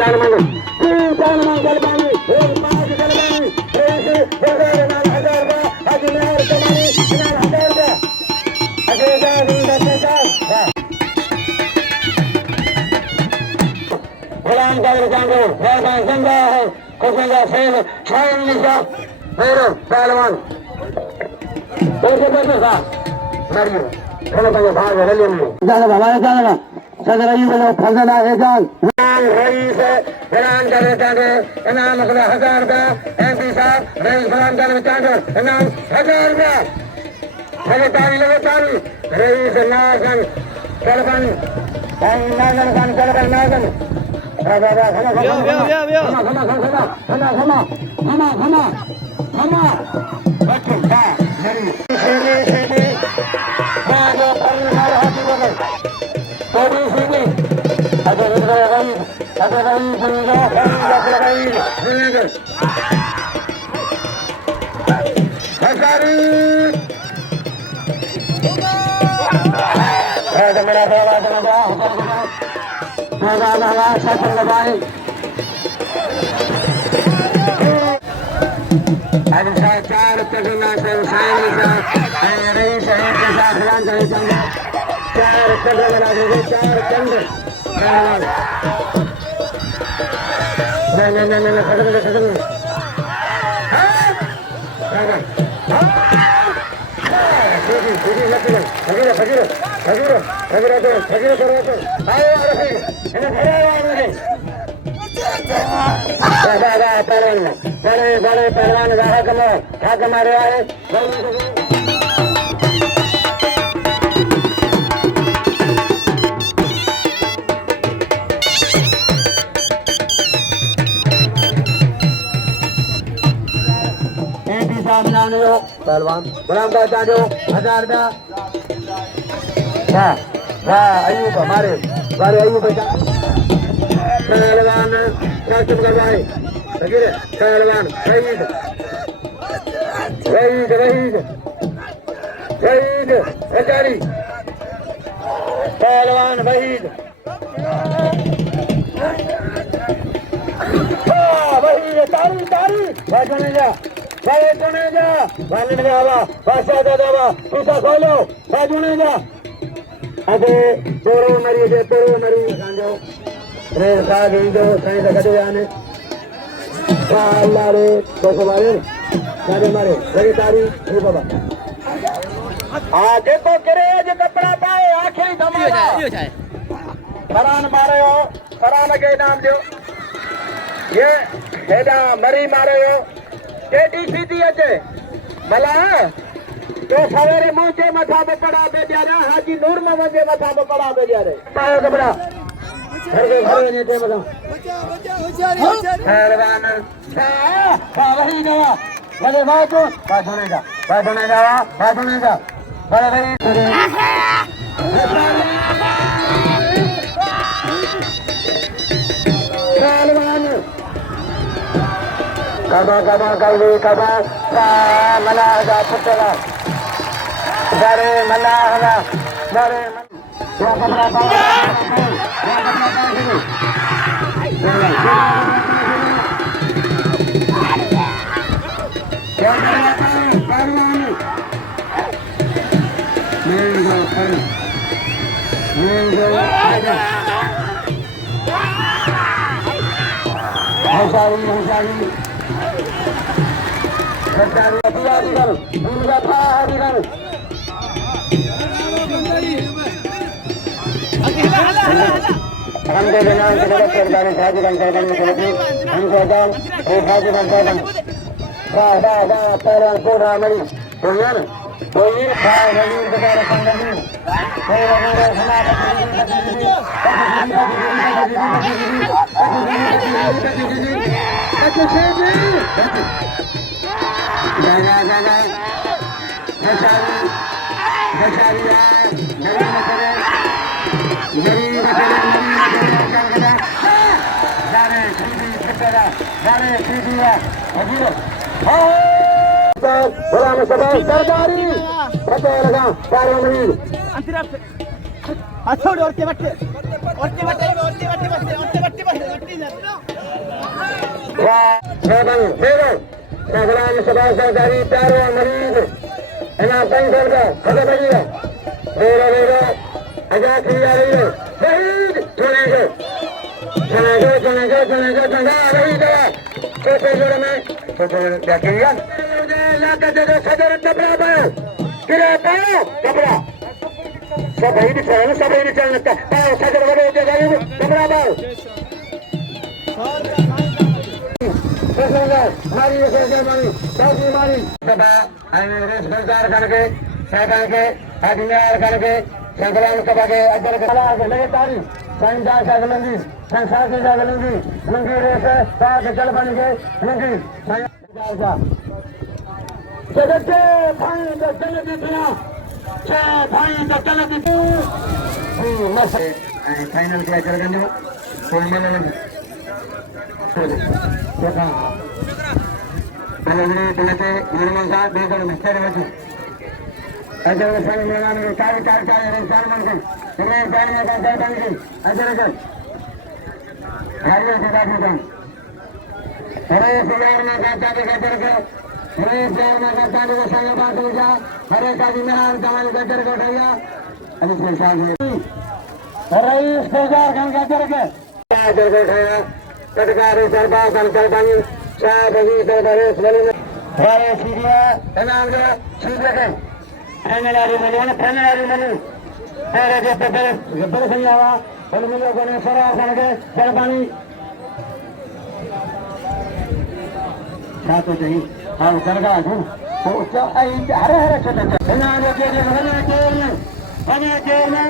पहलवान हमारे सदर फजला एजाज रईस फलान इनाम 1000 रुपया MP साहब रईस फलान इनाम 1000 रुपया लगातारी रईस नागन कलबन नागन नागन बड़े पहलवान हमारे आए पहलवान गुलाम का 1000 रुपया अयूब हमारे अयूब पहलवान करवाए पहलवान शहीद आचारी पहलवान वहीद तारी तारी खोलो अबे तोरो मरी गांजो रे सागिंजो साईं कटे आने अल्लाह रे तो मारे मारे लगे तारी हे बाबा आगे तो करे जे कपड़ा पाए आंखें धमाका करान मारे हो करान के नाम दो ये हेडा मरी मारे हो केटी सीधी अचे भला तो सवेरे मुझे मथा पे पड़ा बे दिया हाजी नूर में मुझे मथा पे पड़ा बे दिया रे पाओ कपड़ा घर नहीं थे बता पहलवान वही गया भले बात सुनेगा बड़े भाई पहलवान कबा मलाहदा पुतला बड़े मलाहदा बड़े सरकारी अच्छा Sabang Hero Sagram Sebasa dari Darwa Meriz Enak Pengkol ka Kata bagi ka Bero Ajak kriya raya Bahid Tunaga Bahid Kota jura mein Kota jura Laka jada sadar tabra bao Kira bao Tabra Sabah ini jalan Bao sadar wado jaga tabra bao mari mari saudi mari saba aine res bazar karke saban ke admiral karke संग्राम सभा के अध्यक्ष लगातार संचार का लंगी संसार के जाग लंगी लंगी रेस साथ चल बन के लंगी जगत के भाई दर्शन दिखना छह भाई दर्शन दिखना मस फाइनल क्या कर गयो कोई मिलन देखा पहले पहले निर्मल साहब देखो मैं तेरे बच्चे अजय साहब मेरा नाम कार इंसान बन गए मैं जाने का कर बन गई अजय हारिया से बात कर अरे सियार में का जाते गदर के मैं सियार में का जाते को संग बात हो जा हरे का भी मेरा कमाल गदर को उठाया अभी से साहब अरे इस बाजार का गदर के गदर को उठाया कटकारी सरबा कंचल बनी चाय बगी सरबरे बनी हरे सीरिया तमाम जो सीधे के फैमिली मनी अरे जो गब्बर संयावा और मिलो को ने सरा करके जल पानी साथ ही हां करगा तो क्या हरे छोटे ना जो के हमें जेल में